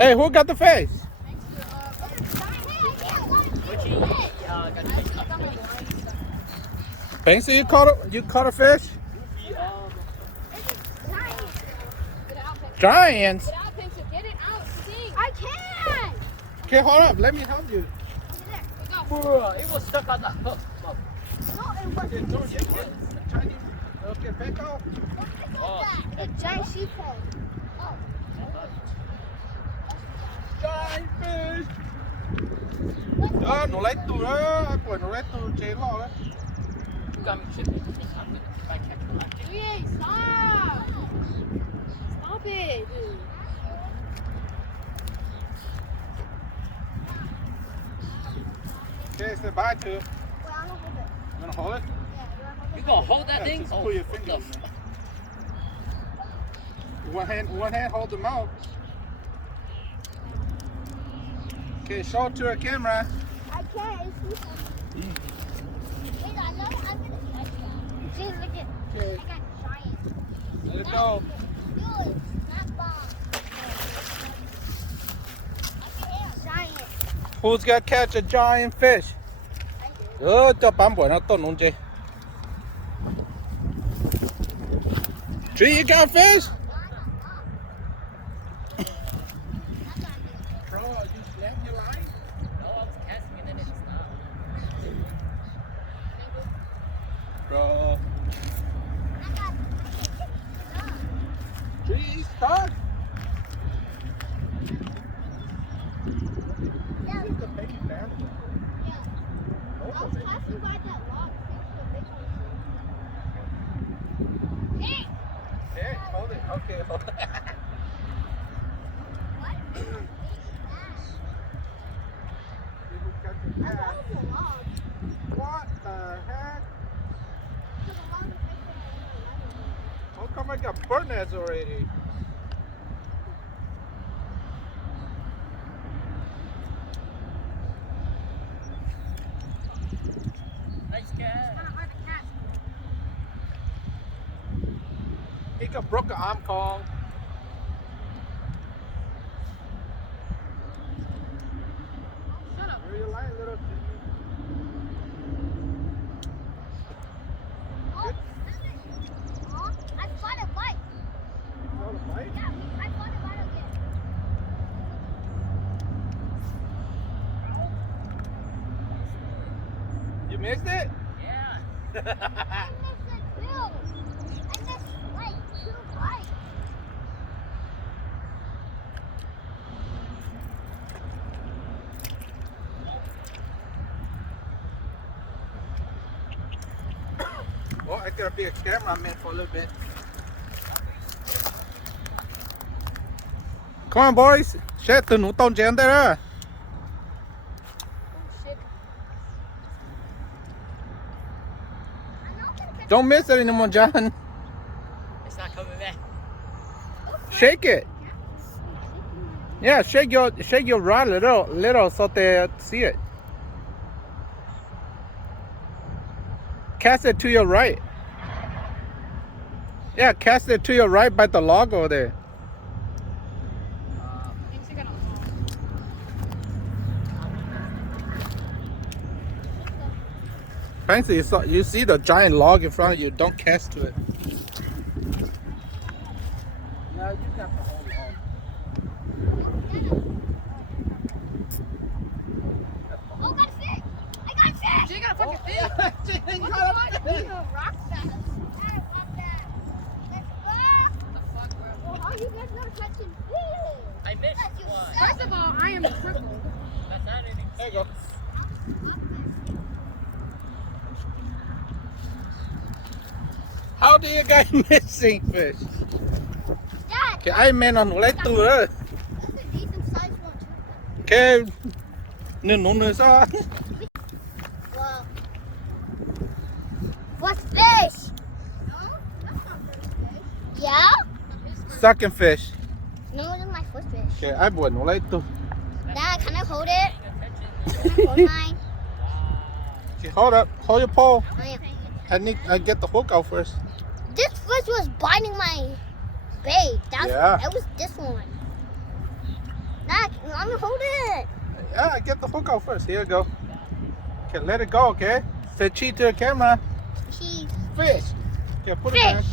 Hey, who got the fish? Banksy, you caught a fish? Giants? I can't! Okay, hold up. Let me help you. It was stuck on the hook. No, it wasn't. Okay, back off. A giant sheep head. Oh. Giant fish. Đó, nó lấy tụi đó. Quỷ nó lấy tụi chế lọ đó. Hey, stop! Stop it! Okay, say bye to it. Well, I'm gonna hold it. You wanna hold it? Yeah, You gonna hold that Yeah, thing? just pull your finger on there. One hand hold the mouth. Okay, show it to a camera. I can't. It's too heavy. Wait, I know I'm gonna catch that. See, look at. Okay, I got giant. let it go. Feel it. Not bomb. Giant. Who's got catch a giant fish? Cho bám bổi nó tổn luôn chị. Tree, you got fish? Bro, you snapped your line? No, I was casting it and it stopped. Bro. Tree, stuck? Yeah. You can make it faster. Yeah. I was passing by that log. Hey! Hey, hold it. Okay, hold it. What? You got the I cat. thought it was a log. What the heck? Because a log is bigger than How come I got bird nets already? Nice catch. hard to catch. He got broke an arm call. Shut up. Where you lying, little G? Oh, oh, I fought a bite. You want to bite? Yeah, I fought a bite again. You missed it? Yeah. I missed it too. I missed like 2 bites. Oh, I gotta be a cameraman for a little bit. Come on, boys. Shit, từ nụ tôn chén đây đó. Oh shit. Don't miss it anymore, John. It's not coming back. Shake it. Yeah, shake your rod little so they see it. Cast it to your right. Yeah, cast it to your right by the log over there. Fancy, you see the giant log in front of you, don't cast to it. No, you got the whole log. Oh, got a fish! I got a fish! You got a fucking fish. What the fuck? You a rock bass. The fuck, bro? Well, how you guys not catching fish? I missed Yes, you one. suck. First of all, I am crippled. That's not an There you go. How do you guys missing fish? Dad, Okay, I man on lấy từ đó. that's a decent sized one too. Okay, nên nó nữa sao? Wow. What fish? No, that's not first fish. Yeah? Second fish. No, this is my first fish. Okay, I buồn nó lấy từ. Dad, can I hold it? Can I hold mine? Okay, hold up, hold your pole. Oh, yeah. I get the hook out first. This fish was biting my bait. Yeah. That was this one. Dad, I'm holding it. Yeah, get the hook out first. Here you go. Okay, let it go, okay? Say cheese to the camera. Cheese. Fish. Okay, put it back. Fish.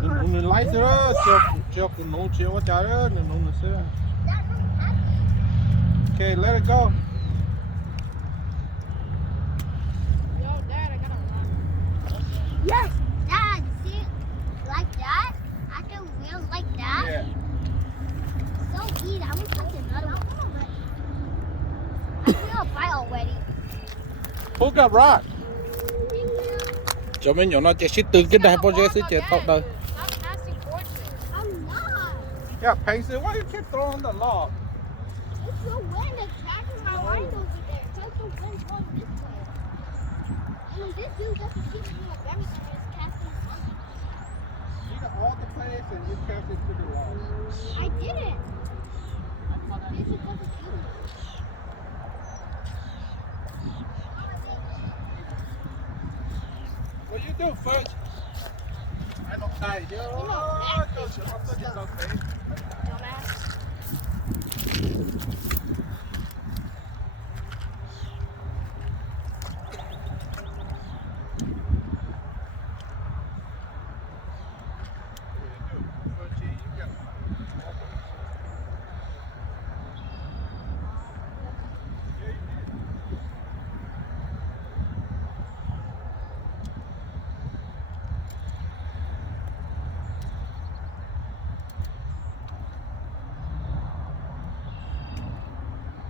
Đừng lấy sữa, cho cái nấu chiếu ở trái đó, đừng nấu sữa. Okay, let it go. Yo, Dad, I got a lot. Yes, Dad. See, like that. I can wheel like that. Yeah. So eat. I will touch another one. I feel a bite already. Who got rock? Cho mình nhỏ nó chạy xích từ cái đài bao giờ sẽ chạy tóc đời. Stop passing torches. I'm not. Yeah, Paisley, why you keep throwing the log? It's the wind attacking my line over there. Just the wind going this way. And this dude doesn't keep me up everything is casting something. You got all the place and you cast it to the log. I didn't. This is what the dude. What you do first? I don't tie you. Oh, it's okay.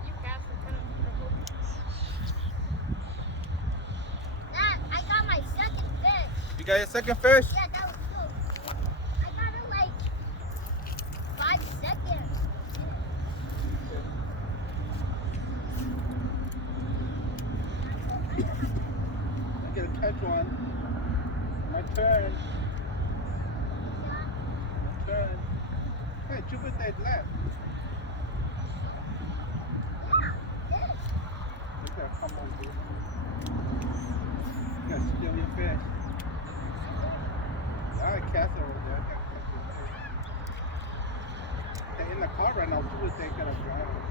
You passed the kind of Dad, I got my second fish. You got your second fish? Yeah, that was good. I got it like 5 seconds. I get to catch one. My turn. My turn. Hey, Jupiter left. Yeah, You gotta come over here. You gotta steal your fish. Yeah, I cast it over there. I gotta catch your fish. They're in the car right now. Jupiter gotta drive.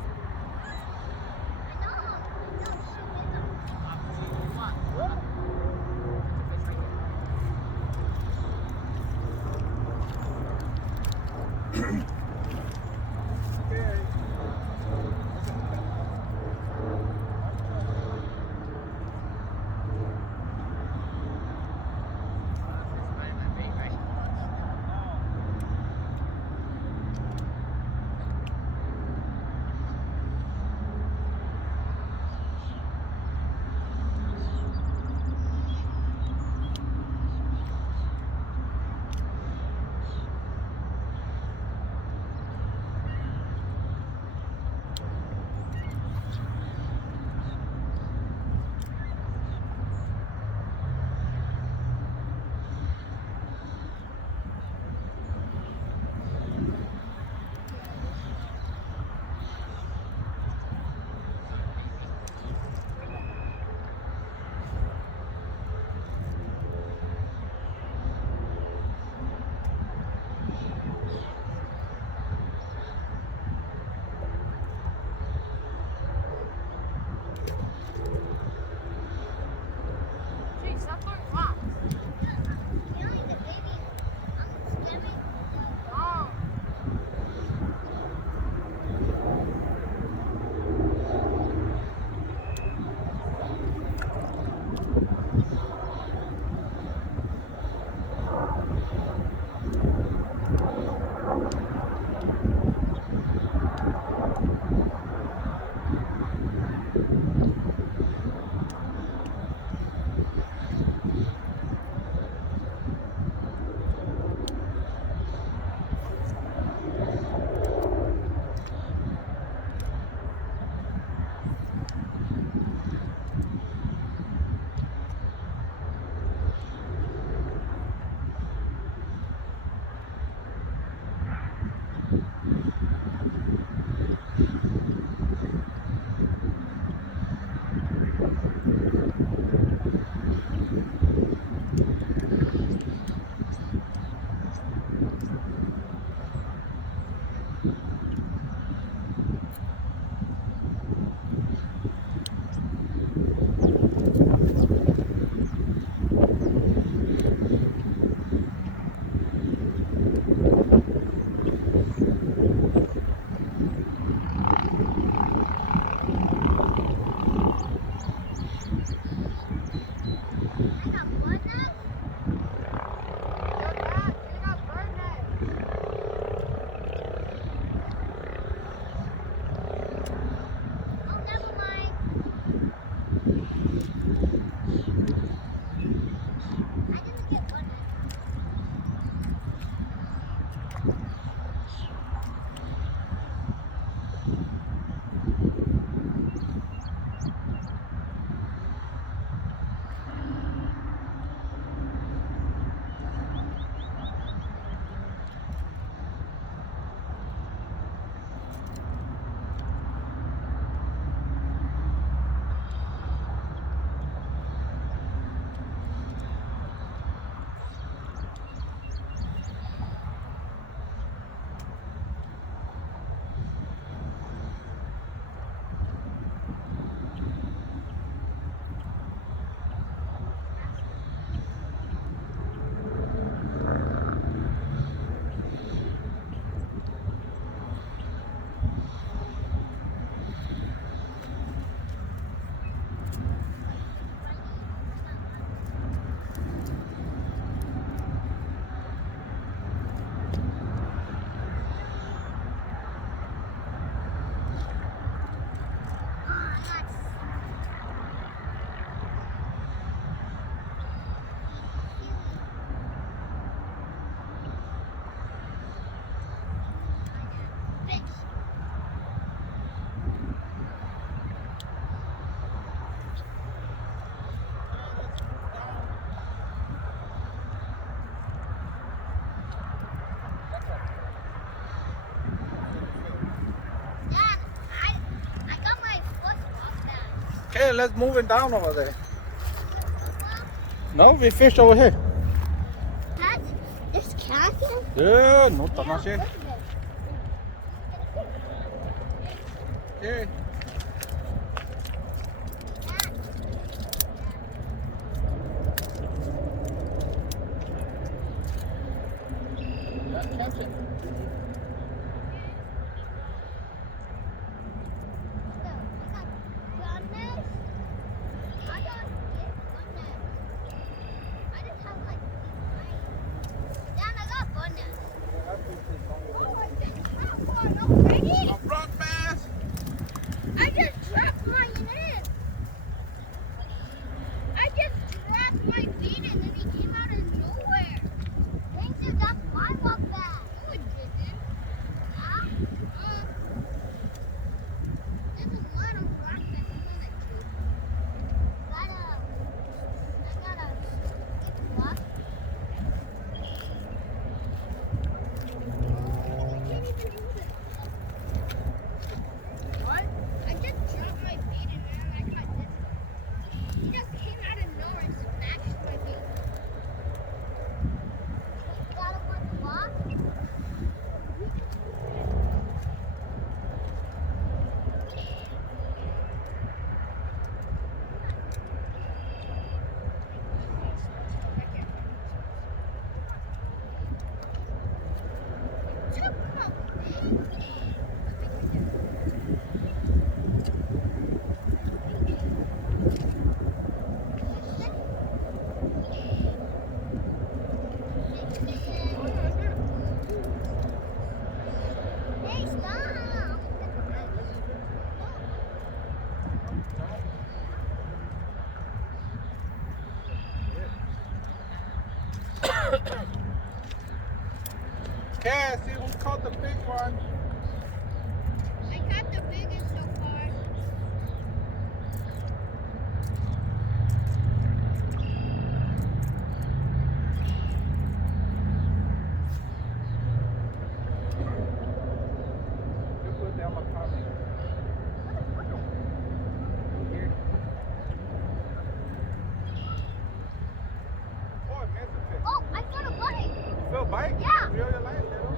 didn't get one. Dad, I got my foot off that. Okay, let's move it down over there. No, we fish over here. Dad, this cat here? Yeah, no está más Look here. at it. Okay. Yeah, catch it. A frog bass. I just dropped my net. I just dropped my beat and then he came out of nowhere. Thanks to that firewalk back. No, it didn't. Huh? There's a lot of rock that's in it too. I got a big rock. I can't even use it. What? I just dropped my bait and then I caught this. He just came out of nowhere and smashed my bait. You got him on the block? Hey, stop! Okay, see who caught the big one. I got the biggest so far. You put down my comment. Here. Oh, it missed a fish. Oh, I got a bite! You feel a bite? Yeah. Feel your line, little.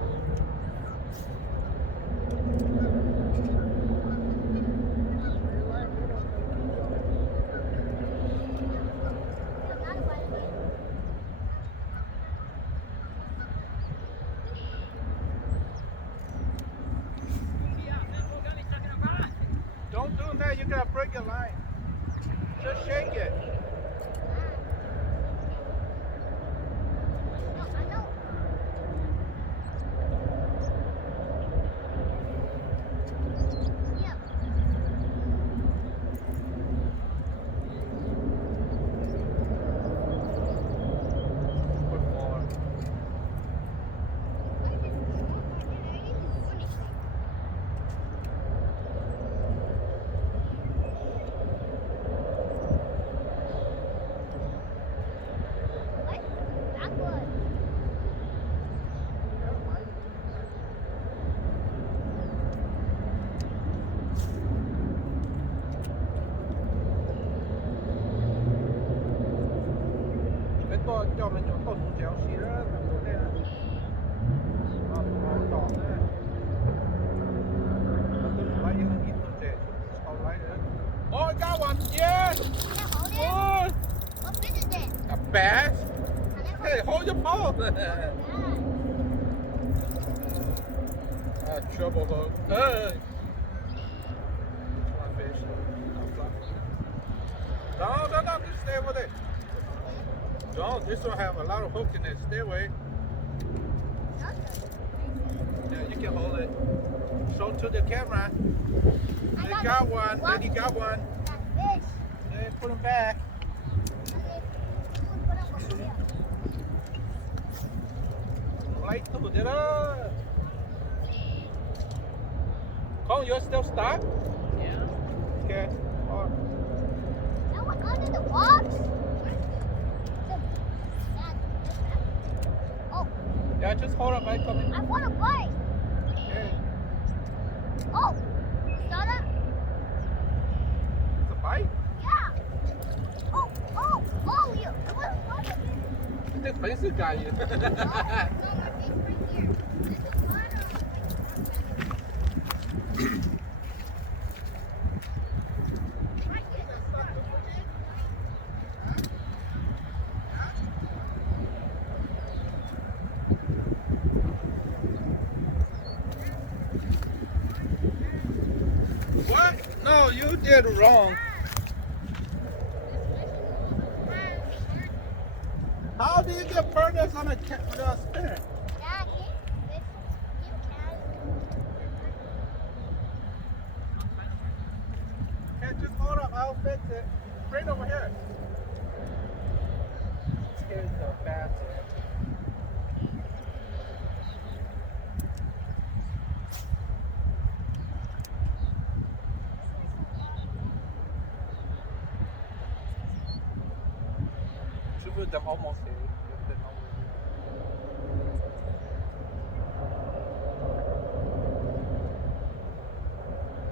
Don't do that, you're gonna break your line. Just shake it. bass. Hey, hold your paw. Trouble hook. Hey. One fish. No, just stay over there. Don't, this one have a lot of hook in it. Stay away. Yeah, you can hold it. Show to the camera. They got one. Daddy got one. Fish. Hey, put him back. Right to it. Come, you're still stuck? Yeah. Okay. That one under the box? Oh, Yeah, just hold up. I'm coming. I want a bite. Okay. Oh, soda? It's a bite? Yeah. Oh, you. It was fun. This place is got you. No, my face right here. This is water. What? No, you did wrong. How do you get furnace on a spinner? Okay, just hold up. I'll fix it. Bring it over here. Here's the basket. Should put them almost here.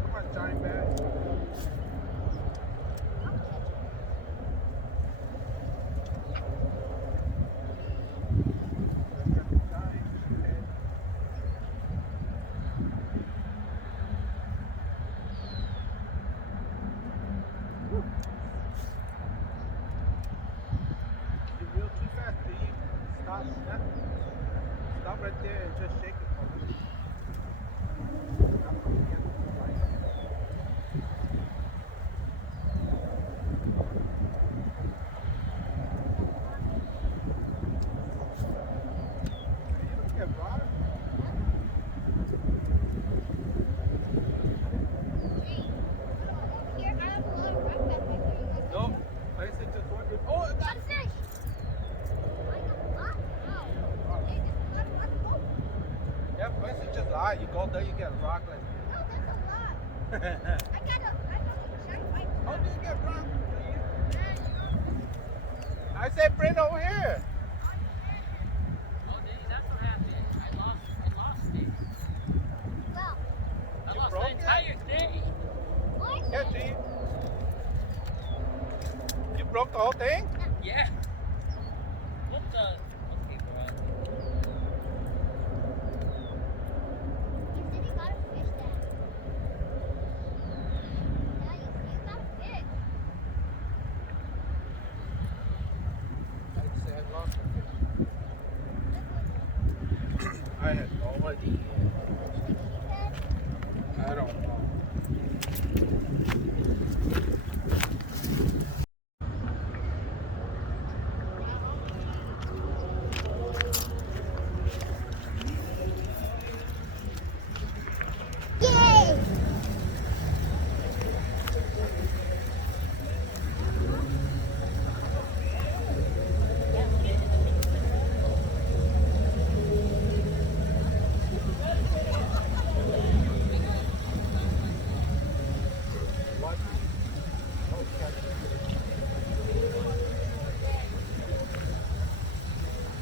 Come on, giant bass. You're real too fast, do you? Stop. Yeah. Stop right there and just shake it for me. You don't get rod. No. I said just one. Oh, that. Yep, I said just lie. You go there, you get a rock like. How do you get rock? I said bring it over here. Oh, Daddy, that's what happened. I lost it. I You lost broke the it? entire thing. Yeah, G. You broke the whole thing? Yeah. What the? Okay, bro. I said I lost it. I had no idea. I don't know. Yay! What? Okay.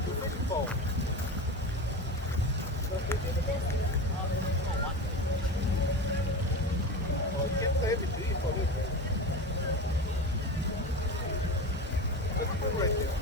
Beautiful. Oh, you can't save it, G, for this. Let's put it right there.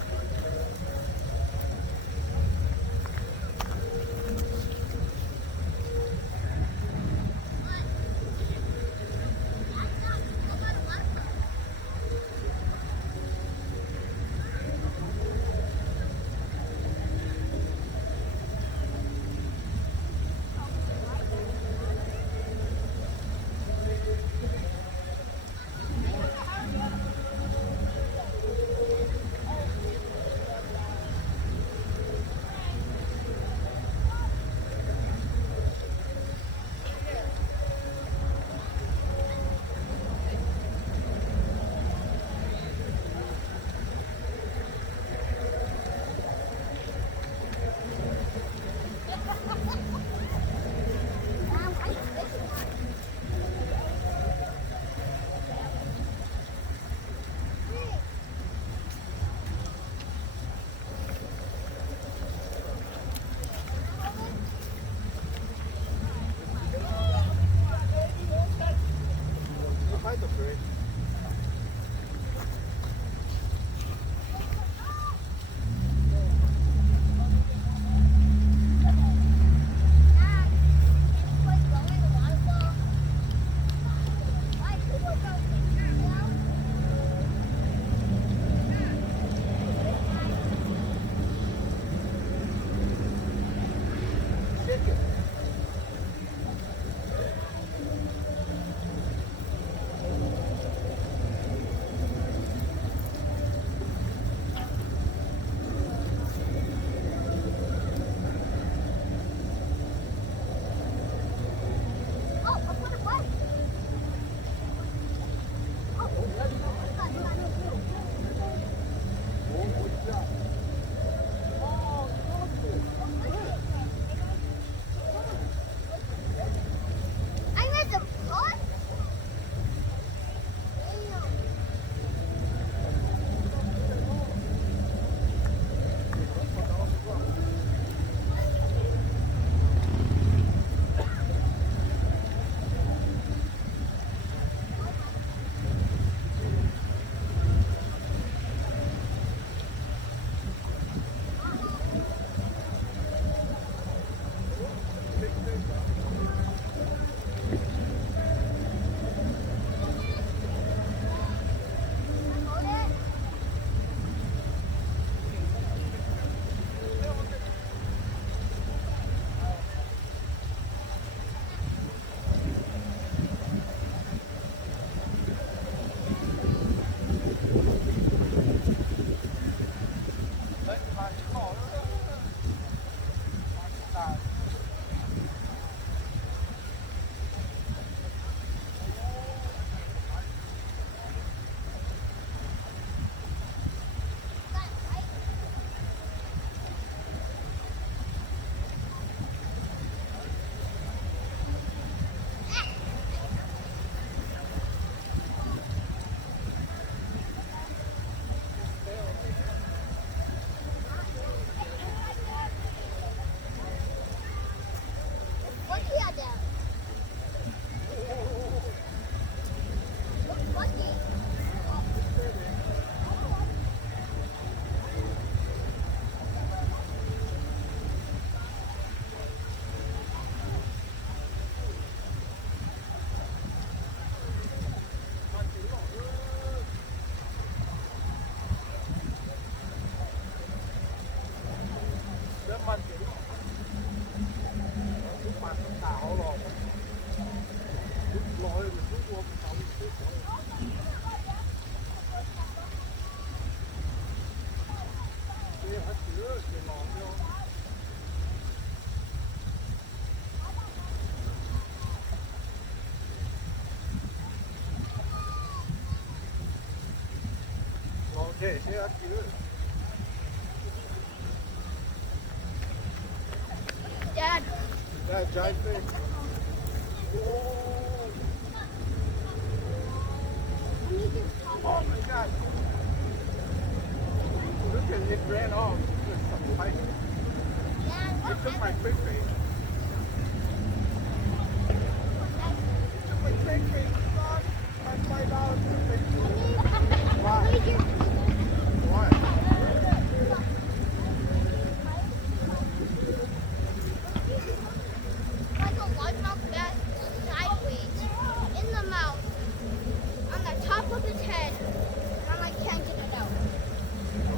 Hey, see how cute. Dad. That giant fish. I need this Oh my god. Look at it, ran off. Just some pipe. Dad, It took my quick bait.